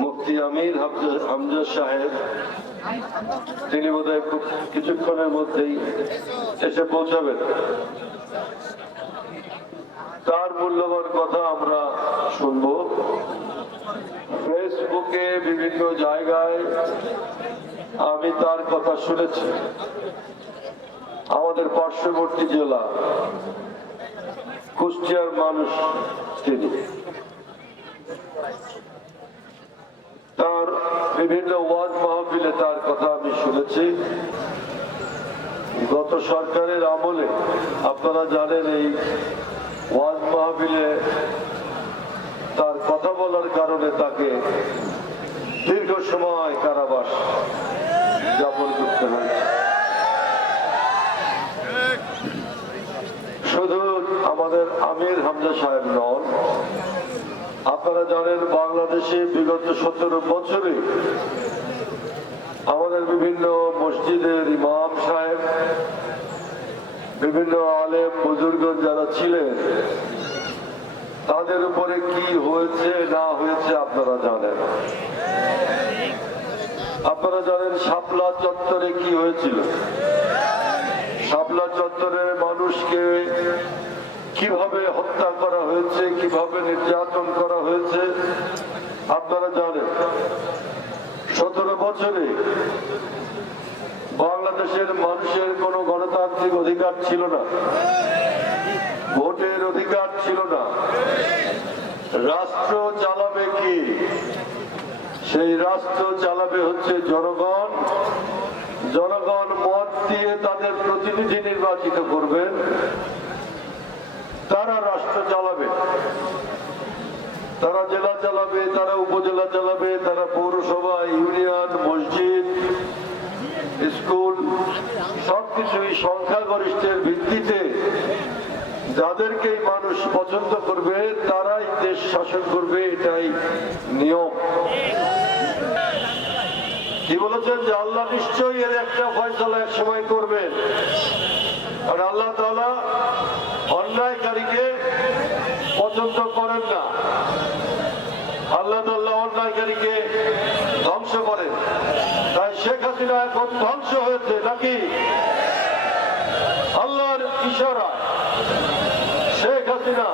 মুফতি আমির হামজা সাহেব, তিনি বোধহয় খুব কিছুক্ষণের মধ্যেই এসে পৌঁছাবেন। তার মূল্যবান কথা আমরা শুনব। ফেসবুকে বিভিন্ন জায়গায় আমি তার কথা শুনেছি। আমাদের পার্শ্ববর্তী জেলা কুষ্টিয়ার মানুষ তিনি। তার বিভিন্ন ওয়াজ মাহফিলে তার কথা আমি শুনেছি। গত সরকারের আমলে আপনারা জানেন এই ওয়াজ মাহফিলে তার কথা বলার কারণে তাকে দীর্ঘ সময় কারাবাস যাপন করতে হয়েছে। শুধু আমাদের আমির হামজা সাহেব নন, আপনারা জানেন বাংলাদেশে বিগত 17 বছরে আমাদের বিভিন্ন মসজিদের ইমাম সাহেব, বিভিন্ন আলেম বুজুর্গ যারা ছিলেন, তাদের উপরে কি হয়েছে না হয়েছে আপনারা জানেন। আপনারা জানেন শাপলা চত্বরে কি হয়েছিল। শাপলা চত্বরের মানুষকে কিভাবে হত্যা করা হয়েছে, কিভাবে নির্যাতন করা হয়েছে আপনারা জানেন। 17 বছরে বাংলাদেশের মানুষের কোনো গণতান্ত্রিক অধিকার ছিল না, ভোটের অধিকার ছিল না। রাষ্ট্র চালাবে কি? সেই রাষ্ট্র চালাবে হচ্ছে জনগণ। জনগণ মত দিয়ে তাদের প্রতিনিধি নির্বাচিত করবেন, তারা রাষ্ট্র চালাবে, তারা জেলা চালাবে, তারা উপজেলা চালাবে, তারা পৌরসভা, ইউনিয়ন, মসজিদ, স্কুল সবকিছুই সংখ্যাগরিষ্ঠের ভিত্তিতে যাদেরকে মানুষ পছন্দ করবে তারাই দেশ শাসন করবে, এটাই নিয়ম। কি বলেছেন যে আল্লাহ নিশ্চয়ই এর একটা ফয়সালা এক সময় করবেন। আর আল্লাহ তাআলা অন্যায়কারীকে পছন্দ করেন না। আল্লাহ তাআলা অন্যায়কারীকে ধ্বংস করেন। তাই শেখ হাসিনা এখন ধ্বংস হয়েছে নাকি? আল্লাহর ইশারা শেখ হাসিনা